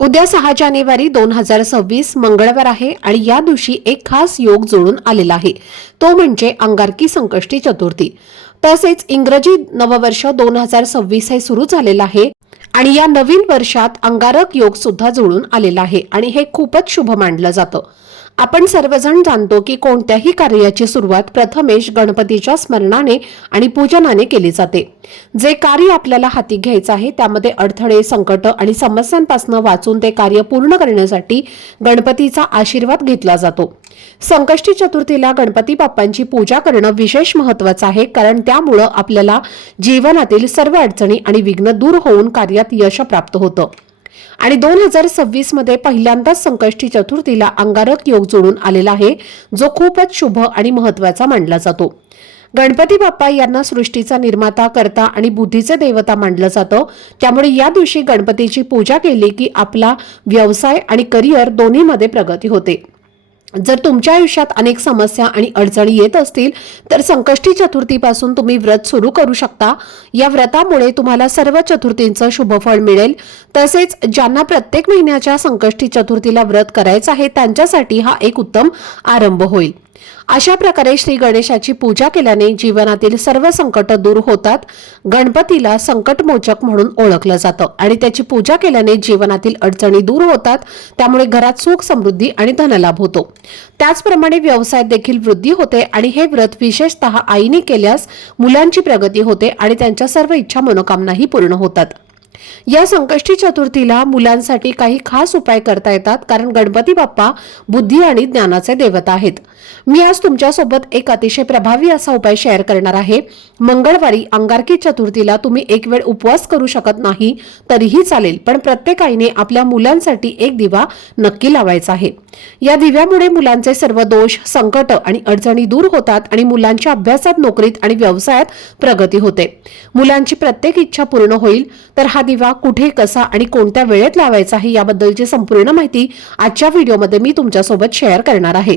उद्या सहा जानेवारी दोन हजार सव्वीस मंगळवार आहे आणि या दिवशी एक खास योग जोडून आलेला आहे. तो म्हणजे अंगारकी संकष्टी चतुर्थी. तसेच इंग्रजी नववर्ष दोन हजार सव्वीस हे सुरू झालेलं आहे आणि या नवीन वर्षात अंगारक योग सुद्धा जुळून आलेला आहे आणि हे खूपच शुभ मानलं जातं. आपण सर्वजण जाणतो की कोणत्याही कार्याची सुरुवात प्रथमेश गणपतीच्या स्मरणाने आणि पूजनाने केली जाते. जे कार्य आपल्याला हाती घ्यायचं आहे त्यामध्ये अडथळे संकट आणि समस्यांपासून वाचून ते कार्य पूर्ण करण्यासाठी गणपतीचा आशीर्वाद घेतला जातो. संकष्टी चतुर्थीला गणपती बाप्पांची पूजा करणं विशेष महत्वाचं आहे कारण त्यामुळं आपल्याला जीवनातील सर्व अडचणी आणि विघ्न दूर होऊन कार्यात यश प्राप्त होतं. आणि दोन हजार सव्वीसमध्ये पहिल्यांदाच संकष्टी चतुर्थीला अंगारक योग जोडून आलेला आहे जो खूपच शुभ आणि महत्त्वाचा मानला जातो. गणपती बाप्पा यांना सृष्टीचा निर्माता करता आणि बुद्धीचे देवता मानलं जातं. त्यामुळे या दिवशी गणपतीची पूजा केली की आपला व्यवसाय आणि करिअर दोन्हीमध्ये प्रगती होते. जर तुमच्या आयुष्यात अनेक समस्या आणि अडचणी येत असतील तर संकष्टी चतुर्थीपासून तुम्ही व्रत सुरू करू शकता. या व्रतामुळे तुम्हाला सर्व चतुर्थींचं शुभफळ मिळेल. तसेच ज्यांना प्रत्येक महिन्याच्या संकष्टी चतुर्थीला व्रत करायचं आहे त्यांच्यासाठी हा एक उत्तम आरंभ होईल. अशा प्रकारे श्री गणेशाची पूजा केल्याने जीवनातील सर्व संकट दूर होतात. गणपतीला संकटमोचक म्हणून ओळखलं जातं आणि त्याची पूजा केल्याने जीवनातील अडचणी दूर होतात. त्यामुळे घरात सुख समृद्धी आणि धनलाभ होतो. त्याचप्रमाणे व्यवसायात देखील वृद्धी होते आणि हे व्रत विशेषतः आईने केल्यास मुलांची प्रगती होते आणि त्यांच्या सर्व इच्छा मनोकामनाही पूर्ण होतात. या संकष्टी चतुर्थीला मुलांसाठी काही खास उपाय करता येतात कारण गणपती बाप्पा बुद्धी आणि ज्ञानाचे देवता आहेत. मी आज तुमच्यासोबत एक अतिशय प्रभावी असा उपाय शेअर करणार आहे. मंगळवारी अंगारकी चतुर्थीला तुम्ही एक वेळ उपवास करू शकत नाही तरीही चालेल पण प्रत्येक आईने आपल्या मुलांसाठी एक दिवा नक्की लावायचा आहे. या दिव्यामुळे मुलांचे सर्व दोष संकट आणि अडचणी दूर होतात आणि मुलांच्या अभ्यासात नोकरीत आणि व्यवसायात प्रगती होते. मुलांची प्रत्येक इच्छा पूर्ण होईल तर हा दिवा कुठे कसा आणि कोणत्या वेळेत लावायचा आहे याबद्दलची संपूर्ण माहिती आजच्या व्हिडिओमध्ये मी तुमच्यासोबत शेअर करणार आहे.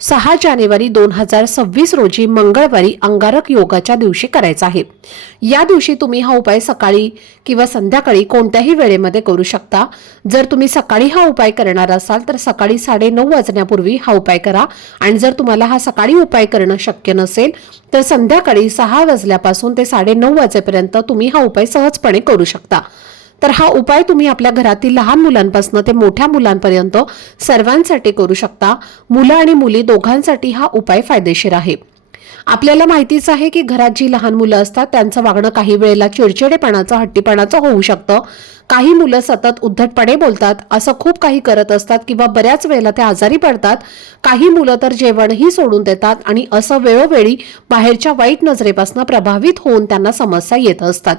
सहा जानेवारी दोन हजार सव्वीस रोजी मंगळवारी अंगारक योगाच्या दिवशी करायचा आहे. या दिवशी तुम्ही हा उपाय सकाळी किंवा संध्याकाळी कोणत्याही वेळेमध्ये करू शकता. जर तुम्ही सकाळी हा उपाय करणार असाल तर सकाळी साडे नऊ वाजण्यापूर्वी हा उपाय करा. आणि जर तुम्हाला हा सकाळी उपाय करणं शक्य नसेल तर संध्याकाळी सहा वाजल्यापासून ते साडे नऊ वाजेपर्यंत तुम्ही हा उपाय सहजपणे करू शकता. तर हा उपाय तुम्ही आपल्या घरातील लहान मुलांपासून ते मोठ्या मुलांपर्यंत सर्वांसाठी करू शकता. मुलं आणि मुली दोघांसाठी हा उपाय फायदेशीर आहे. आपल्याला माहितीच आहे की घरात जी लहान मुलं असतात त्यांचं वागणं काही वेळेला चिडचिडेपणाचं हट्टीपणाचं होऊ शकतं. काही मुलं सतत उद्धटपणे बोलतात असं खूप काही करत असतात किंवा बऱ्याच वेळेला ते आजारी पडतात. काही मुलं तर जेवणही सोडून देतात आणि असं वेळोवेळी बाहेरच्या वाईट नजरेपासून प्रभावित होऊन त्यांना समस्या येत असतात.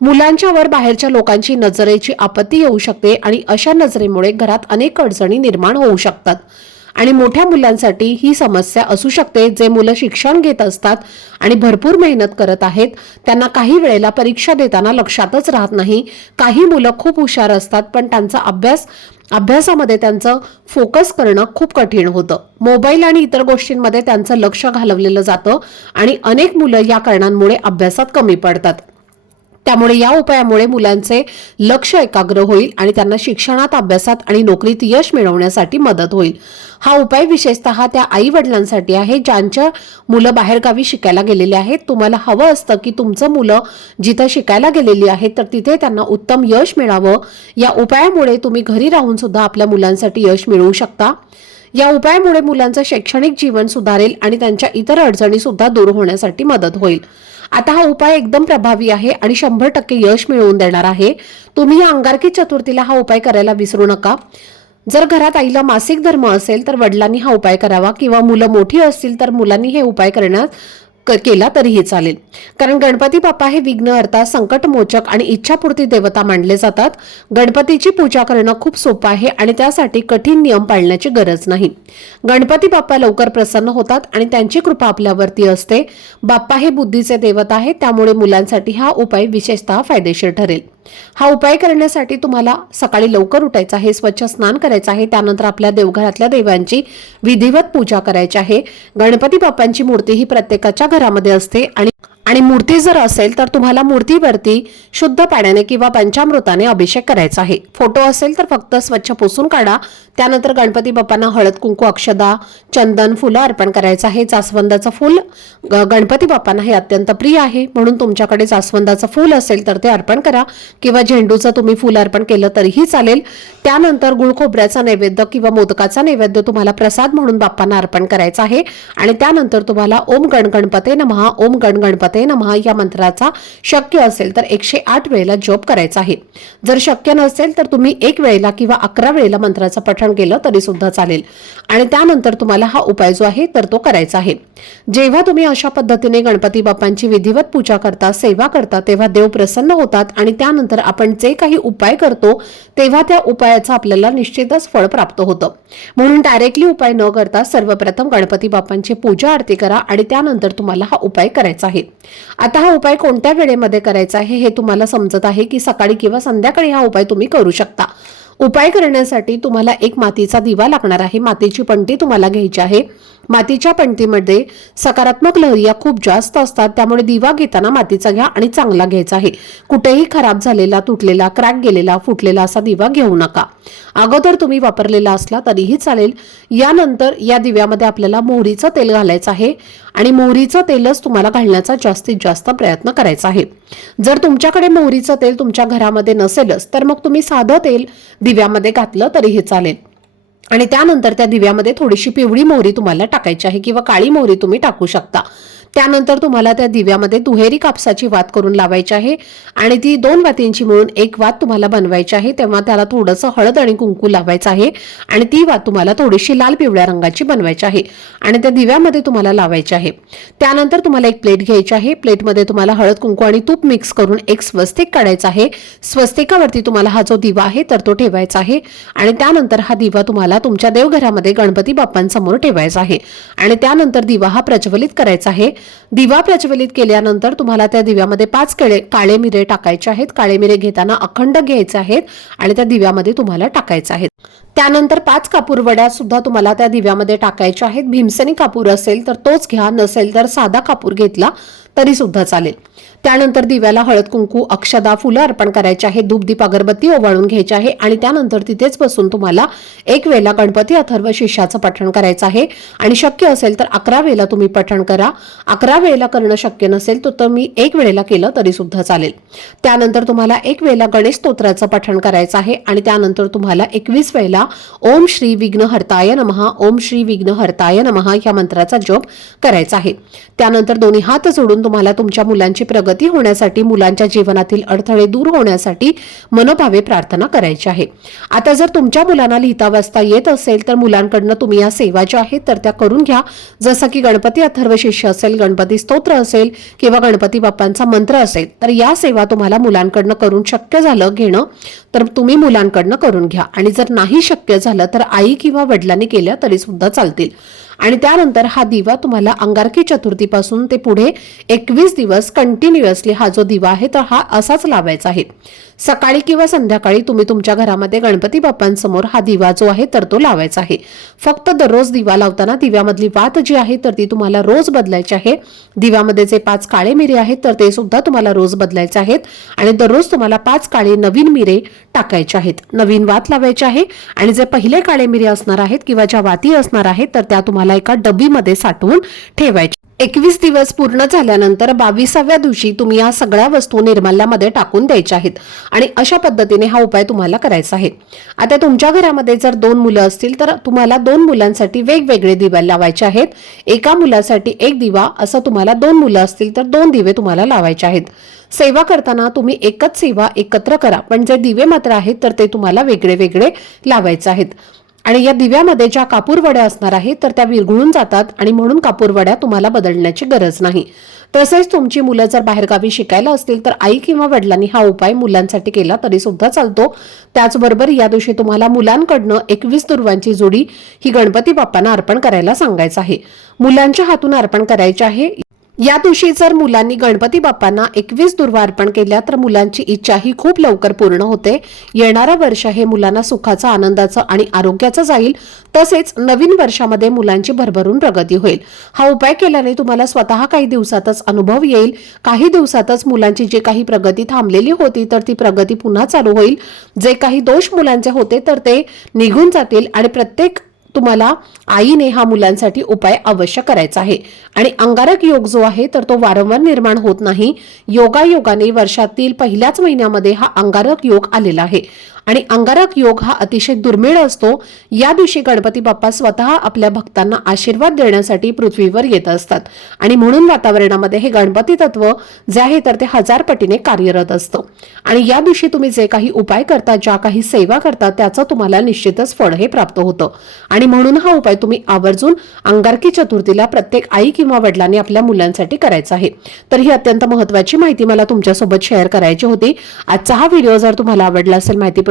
मुलांच्यावर बाहेरच्या लोकांची नजरेची आपत्ती येऊ शकते आणि अशा नजरेमुळे घरात अनेक अडचणी निर्माण होऊ शकतात. आणि मोठ्या मुलांसाठी ही समस्या असू शकते जे मुलं शिक्षण घेत असतात आणि भरपूर मेहनत करत आहेत त्यांना काही वेळेला परीक्षा देताना लक्षातच राहत नाही. काही मुलं खूप हुशार असतात पण त्यांचा अभ्यास अभ्यासामध्ये त्यांचं फोकस करणं खूप कठीण होतं. मोबाईल आणि इतर गोष्टींमध्ये त्यांचं लक्ष घालवलेलं जातं आणि अनेक मुलं या कारणांमुळे अभ्यासात कमी पडतात. त्यामुळे या उपायामुळे मुलांचे लक्ष एकाग्र होईल आणि त्यांना शिक्षणात अभ्यासात आणि नोकरीत यश मिळवण्यासाठी मदत होईल. हा उपाय विशेषतः त्या आई वडिलांसाठी आहे ज्यांच्या मुलं बाहेरगावी शिकायला गेलेली आहेत. तुम्हाला हवं असतं की तुमचं मुलं जिथं शिकायला गेलेली आहेत तर तिथे त्यांना उत्तम यश मिळावं. या उपायामुळे तुम्ही घरी राहून सुद्धा आपल्या मुलांसाठी यश मिळवू शकता. या उपायामुळे मुलांचं शैक्षणिक जीवन सुधारेल आणि त्यांच्या इतर अडचणी सुद्धा दूर होण्यासाठी मदत होईल. आता हा उपाय एकदम प्रभावी आहे आणि शंभर टक्के यश मिळवून देणार आहे. तुम्ही या अंगारकी चतुर्थीला हा उपाय करायला विसरू नका. जर घरात आईला मासिक धर्म असेल तर वडिलांनी हा उपाय करावा किंवा मुलं मोठी असतील तर मुलांनी हे उपाय करण्यास केला तरीही चालेल. कारण गणपती बाप्पा हे विघ्न अर्थात संकटमोचक आणि इच्छापूर्ती देवता मानले जातात. गणपतीची पूजा करणं खूप सोपं आहे आणि त्यासाठी कठीण नियम पाळण्याची गरज नाही. गणपती बाप्पा लवकर प्रसन्न होतात आणि त्यांची कृपा आपल्यावरती असते. बाप्पा हे बुद्धीचे देवता आहे त्यामुळे मुलांसाठी हा उपाय विशेषतः फायदेशीर ठरेल. हा उपाय करण्यासाठी तुम्हाला सकाळी लवकर उठायचं आहे स्वच्छ स्नान करायचं आहे त्यानंतर आपल्या देवघरातल्या देवांची विधिवत पूजा करायची आहे. गणपती बाप्पांची मूर्ती ही प्रत्येकाच्या घरामध्ये असते आणि आणि मूर्ती जर असेल तर तुम्हाला मूर्तीवरती शुद्ध पाण्याने किंवा पंचामृताने अभिषेक करायचा आहे. फोटो असेल तर फक्त स्वच्छ पुसून काढा. त्यानंतर गणपती बाप्पांना हळद कुंकू अक्षदा चंदन फुलं अर्पण करायचं आहे. जास्वंदाचं फूल ग- गणपती बाप्पांना हे अत्यंत प्रिय आहे. म्हणून तुमच्याकडे जास्वंदाचं फूल असेल तर ते अर्पण करा. किंवा झेंडूचं तुम्ही फूल अर्पण केलं तरीही चालेल. त्यानंतर गुळ खोबऱ्याचा नैवेद्य किंवा मोदकाचा नैवेद्य तुम्हाला प्रसाद म्हणून बाप्पांना अर्पण करायचा आहे. आणि त्यानंतर तुम्हाला ओम गण गणपते नमहा ओम गण गणपते नमहा या मंत्राचा शक्य असेल तर एकशे आठ वेळेला जप करायचा आहे. जर शक्य नसेल तर तुम्ही एक वेळेला किंवा अकरा वेळेला मंत्राचं पठण केलं तरी सुद्धा चालेल. आणि त्यानंतर तुम्हाला हा उपाय जो आहे तर तो करायचा आहे. जेव्हा तुम्ही अशा पद्धतीने गणपती बाप्पांची विधिवत पूजा करता सेवा करता तेव्हा देव प्रसन्न होतात आणि त्यानंतर आपण जे काही उपाय करतो तेव्हा त्या उपायाचं आपल्याला निश्चितच फळ प्राप्त होतं. म्हणून डायरेक्टली उपाय न करता सर्वप्रथम गणपती बाप्पांची पूजा आरती करा आणि त्यानंतर तुम्हाला हा उपाय करायचा आहे. आता हा उपाय कोणत्या वेळेमध्ये करायचा आहे हे तुम्हाला समजत आहे की सकाळी किंवा संध्याकाळी हा उपाय तुम्ही करू शकता. उपाय करण्यासाठी तुम्हाला एक मातीचा दिवा लागणार आहे. मातीची पंटी तुम्हाला घ्यायची आहे. मातीच्या पणतीमध्ये सकारात्मक लहरी या खूप जास्त असतात. त्यामुळे दिवा घेताना मातीचा घ्या आणि चांगला घ्यायचा आहे. कुठेही खराब झालेला तुटलेला क्रॅक गेलेला फुटलेला असा दिवा घेऊ नका. अगोदर तुम्ही वापरलेला असला तरीही चालेल. यानंतर या दिव्यामध्ये आपल्याला मोहरीचं तेल घालायचं आहे आणि मोहरीचं तेलच तुम्हाला घालण्याचा जास्तीत जास्त प्रयत्न करायचा आहे. जर तुमच्याकडे मोहरीचं तेल तुमच्या घरामध्ये नसेलच तर मग तुम्ही साधं तेल दिव्यामध्ये घातलं तरीही चालेल. आणि त्यानंतर त्या दिव्यामध्ये थोडीशी पिवळी मोहरी तुम्हाला टाकायची आहे किंवा काळी मोहरी तुम्ही टाकू शकता. त्यानंतर तुम्हाला त्या दिव्यामध्ये दुहेरी कापसाची वात करून लावायची आहे आणि ती दोन वातींची मिळून एक वात तुम्हाला बनवायची आहे. तेव्हा त्याला थोडंसं हळद आणि कुंकू लावायचं आहे आणि ती वात तुम्हाला थोडीशी लाल पिवळ्या रंगाची बनवायची आहे आणि त्या दिव्यामध्ये तुम्हाला लावायची आहे. त्यानंतर तुम्हाला एक प्लेट घ्यायची आहे. प्लेटमध्ये तुम्हाला हळद कुंकू आणि तूप मिक्स करून एक स्वस्तिक काढायचा आहे. स्वस्तिकावरती तुम्हाला हा जो दिवा आहे तर तो ठेवायचा आहे आणि त्यानंतर हा दिवा तुम्हाला तुमच्या देवघरामध्ये गणपती बाप्पांसमोर ठेवायचा आहे आणि त्यानंतर दिवा हा प्रज्वलित करायचा आहे. दिवा प्रज्वलित केल्यानंतर तुम्हाला त्या दिव्यामध्ये पाच केळे काळे मिरे टाकायचे आहेत. काळे मिरे घेताना अखंड घ्यायचे आहेत आणि त्या दिव्यामध्ये तुम्हाला टाकायचे आहेत. त्यानंतर पाच कापूर वड्या सुद्धा तुम्हाला त्या दिव्यामध्ये टाकायच्या आहेत. भीमसेनी कापूर असेल तर तोच घ्या नसेल तर साधा कापूर घेतला तरी सुद्धा चालेल. त्यानंतर दिव्याला हळद कुंकू अक्षदा फुलं अर्पण करायचे आहे. धूपदीप अगरबत्ती ओवाळून घ्यायची आहे आणि त्यानंतर तिथेच बसून तुम्हाला एक वेळेला गणपती अथर्व शिष्याचं पठण करायचं आहे. आणि शक्य असेल तर अकरा वेळेला तुम्ही पठण करा. अकरा वेळेला करणं शक्य नसेल तर तुम्ही एक वेळेला केलं तरी सुद्धा चालेल. त्यानंतर तुम्हाला एक वेळेला गणेश स्तोत्राचं पठण करायचं आहे आणि त्यानंतर तुम्हाला एकवीस वेळेला ओम श्री विघ्न हरताय नमहा ओम श्री विघ्न हरताय नमहा या मंत्राचा जप करायचा आहे. त्यानंतर दोन्ही हात जोडून तुम्हाला तुमच्या मुलांची प्रगती होण्यासाठी मुलांच्या जीवनातील अडथळे दूर होण्यासाठी मनोभावे प्रार्थना करायची आहे. आता जर तुमच्या मुलांना लिहिता वाचता येत असेल तर मुलांकडनं तुम्ही या सेवा ज्या आहेत तर त्या करून घ्या. जसं की गणपती अथर्व शिष्य असेल गणपती स्तोत्र असेल किंवा गणपती बाप्पांचा मंत्र असेल तर या सेवा तुम्हाला मुलांकडनं करून शक्य झालं घेणं तर तुम्ही मुलांकडनं करून घ्या. आणि जर नाही शक्य झालं तर आई किंवा वडिलांनी केल्या तरी सुद्धा चालतील. आणि त्यानंतर हा दिवा तुम्हाला अंगारकी चतुर्थीपासून ते पुढे एकवीस दिवस कंटिन्युअसली हा जो दिवा आहे तर हा असाच लावायचा आहे. सकाळी किंवा संध्याकाळी तुम्ही तुमच्या घरामध्ये गणपती बाप्पांसमोर हा दिवा जो आहे तर तो लावायचा आहे. फक्त दररोज दिवा लावताना दिव्यामधली वात जी आहे तर ती तुम्हाला रोज बदलायची आहे. दिव्यामध्ये जे पाच काळे मिरे आहेत तर ते सुद्धा तुम्हाला रोज बदलायचे आहेत आणि दररोज तुम्हाला पाच काळे नवीन मिरे टाकायचे आहेत. नवीन वात लावायचे आहे आणि जे पहिले काळे मिरे असणार आहेत किंवा ज्या वाती असणार आहेत तर त्या तुम्हाला एका डबीमध्ये साठवून ठेवायच्या एकवीस दिवस पूर्ण झाल्यानंतर बावीसाव्या दिवशी तुम्ही या सगळ्या वस्तू निर्माल्यामध्ये टाकून द्यायच्या आहेत. आणि अशा पद्धतीने हा उपाय तुम्हाला करायचा आहे. आता तुमच्या घरामध्ये जर दोन मुलं असतील तर तुम्हाला दोन मुलांसाठी वेगवेगळे दिवे लावायचे आहेत. एका मुलासाठी एक दिवा असं तुम्हाला दोन मुलं असतील तर दोन दिवे तुम्हाला लावायचे आहेत. सेवा करताना तुम्ही एकच सेवा एकत्र करा पण जे दिवे मात्र आहेत तर ते तुम्हाला वेगळे वेगळे लावायचे आहेत. आणि या दिव्यामध्ये ज्या कापूरवड्या असणार आहेत तर त्या विरघळून जातात आणि म्हणून कापूरवड्या तुम्हाला बदलण्याची गरज नाही. तसेच तुमची मुलं जर बाहेरगावी शिकायला असतील तर आई किंवा वडिलांनी हा उपाय मुलांसाठी केला तरी सुद्धा चालतो. त्याचबरोबर या दिवशी तुम्हाला मुलांकडनं एकवीस दुर्वांची जोडी ही गणपती बाप्पांना अर्पण करायला सांगायचं आहे. मुलांच्या हातून अर्पण करायचे आहे. या दिवशी जर मुलांनी गणपती बाप्पांना एकवीस दुर्वा अर्पण केल्या तर मुलांची इच्छा ही खूप लवकर पूर्ण होते. येणारं वर्ष हे मुलांना सुखाचं आनंदाचं आणि आरोग्याचं जाईल. तसेच नवीन वर्षामध्ये मुलांची भरभरून प्रगती होईल. हा उपाय केल्याने तुम्हाला स्वतः काही दिवसातच अनुभव येईल. काही दिवसातच मुलांची जी काही प्रगती थांबलेली होती तर ती प्रगती पुन्हा चालू होईल. जे काही दोष मुलांचे होते तर ते निघून जातील आणि प्रत्येक तुम्हाला आईने हा मुलांसाठी उपाय अवश्य करायचा आहे. आणि अंगारक योग जो आहे तर तो वारंवार निर्माण होत नाही. योगायोगाने वर्षातील पहिल्याच महिन्यामध्ये हा अंगारक योग आलेला आहे. आणि अंगारक योग हा अतिशय दुर्मिळ असतो. या दिवशी गणपती बाप्पा स्वतः आपल्या भक्तांना आशीर्वाद देण्यासाठी पृथ्वीवर येत असतात. आणि म्हणून वातावरणामध्ये हे गणपती तत्व जे आहे तर ते हजार पटीने कार्यरत असतं. आणि या दिवशी तुम्ही जे काही उपाय करता ज्या काही सेवा करता त्याचं तुम्हाला निश्चितच फळ हे प्राप्त होतं. आणि म्हणून हा उपाय तुम्ही आवर्जून अंगारकी चतुर्थीला प्रत्येक आई किंवा वडिलांनी आपल्या मुलांसाठी करायचा आहे. तर ही अत्यंत महत्वाची माहिती मला तुमच्यासोबत शेअर करायची होती. आजचा हा व्हिडिओ जर तुम्हाला आवडला असेल माहिती